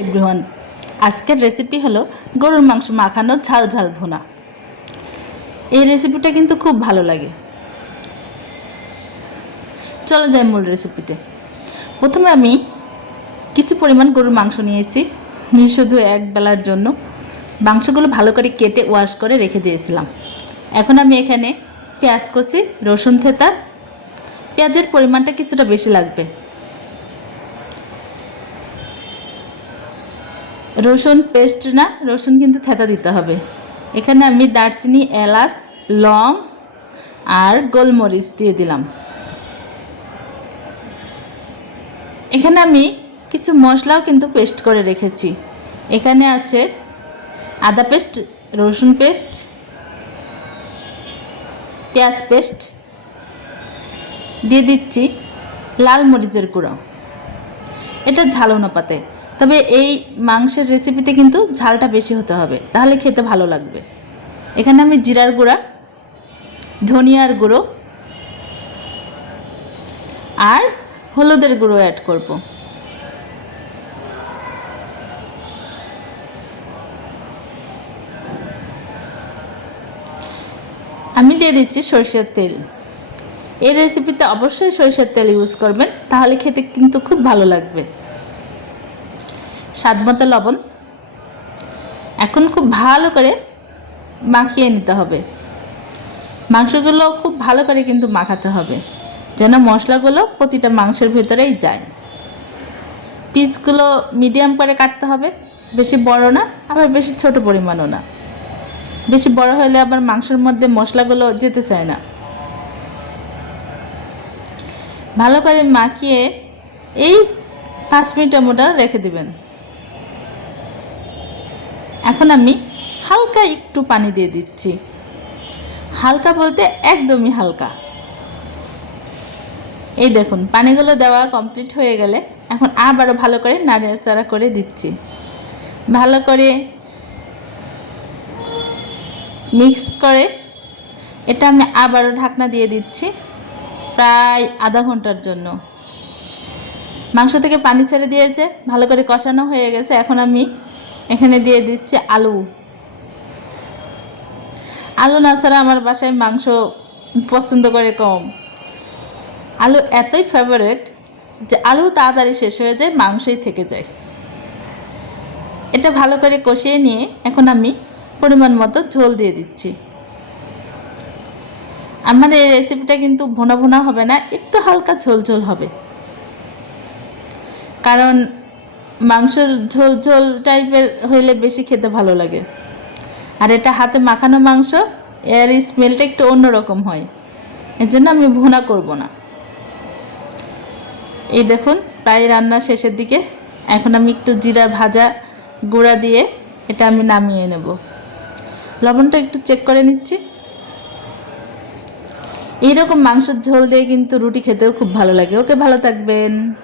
Everyone আজকের recipe হলো গরুর মাংস মাখানো ঝাল ঝাল ভুনা। এই রেসিপিটা কিন্তু খুব ভালো লাগে। চলো যাই মূল রেসিপিতে প্রথমে আমি কিছু পরিমাণ গরুর মাংস নিয়েছি। শুধু এক বেলার জন্য। মাংসগুলো ভালো করে কেটে ওয়াশ করে রেখে দিয়েছিলাম। এখন আমি এখানে পেঁয়াজ কষি, রসুন থেতা। পেঁয়াজের পরিমাণটা কিছুটা বেশি লাগবে। রসুন পেস্ট না, রসুন কিন্তু থেতা দিতে হবে। এখানে আমি দারচিনি, এলাচ, লং আর গোলমরিচ দিয়ে দিলাম। এখানে আমি কিছু মশলাও কিন্তু পেস্ট করে রেখেছি। এখানে আছে আদা পেস্ট রসুন পেস্ট পেঁয়াজ পেস্ট দিয়ে দিচ্ছি লাল মরিচের গুঁড়ো। এটা ঝাল অনুপাতে। তবে এই মাংসের রেসিপিতে কিন্তু ঝালটা বেশি হতে হবে। তাহলে খেতে ভালো লাগবে। এখানে আমি জিরার গুঁড়া, ধনিয়ার গুঁড়ো আর হলুদের গুঁড়ো অ্যাড করব। আমি দিয়ে দিচ্ছি সরষের তেল। এই রেসিপিতে অবশ্যই সরষের তেল ইউজ করবেন, তাহলে খেতে কিন্তু খুব ভালো লাগবে। স্বাদ মতো লবণ এখন খুব ভালো করে মাখিয়ে নিতে হবে। মাংসগুলো খুব ভালো করে কিন্তু মাখাতে হবে, যেন মশলাগুলো প্রতিটা মাংসের ভেতরেই যায়। পিসগুলো মিডিয়াম করে কাটতে হবে, বেশি বড় না, আবার বেশি ছোট পরিমাণও না। বেশি বড় হলে আবার মাংসের মধ্যে মশলাগুলো যেতে চায় না। ভালো করে মাখিয়ে এই পাঁচ মিনিটের মোটা রেখে দিবেন। এখন আমি হালকা একটু পানি দিয়ে দিচ্ছি। হালকা বলতে একদমই হালকা। এই দেখুন, পানিগুলো দেওয়া কমপ্লিট হয়ে গেলে এখন আবারও ভালো করে নাড়াচাড়া করে দিচ্ছি। ভালো করে মিক্স করে এটা আমি আবারও ঢাকনা দিয়ে দিচ্ছি প্রায় আধা ঘণ্টার জন্য। মাংস থেকে পানি ছেড়ে দিয়েছে, ভালো করে কষানো হয়ে গেছে। এখন আমি এখানে দিয়ে দিচ্ছে আলু। আলু না ছাড়া আমার বাসায় মাংস পছন্দ করে কম। আলু এতই ফেভারেট যে আলু তাড়াতাড়ি শেষ হয়ে যায়, মাংসই থেকে যায়। এটা ভালো করে কষিয়ে নিয়ে এখন আমি পরিমাণ মতো ঝোল দিয়ে দিচ্ছি। আমার এই রেসিপিটা কিন্তু ভোনা ভোনা হবে না, একটু হালকা ঝোল ঝোল হবে। কারণ মাংসের ঝোল ঝোল টাইপের হইলে বেশি খেতে ভালো লাগে। আর এটা হাতে মাখানো মাংস, এর স্মেলটা একটু অন্যরকম হয়। এর জন্য আমি ভুনা করব না। এই দেখুন, প্রায় রান্না শেষের দিকে। এখন আমি একটু জিরা ভাজা গুঁড়া দিয়ে এটা আমি নামিয়ে নেব। লবণটা একটু চেক করে নিচ্ছি। এইরকম মাংসের ঝোল দিয়ে কিন্তু রুটি খেতেও খুব ভালো লাগে। ওকে, ভালো থাকবেন।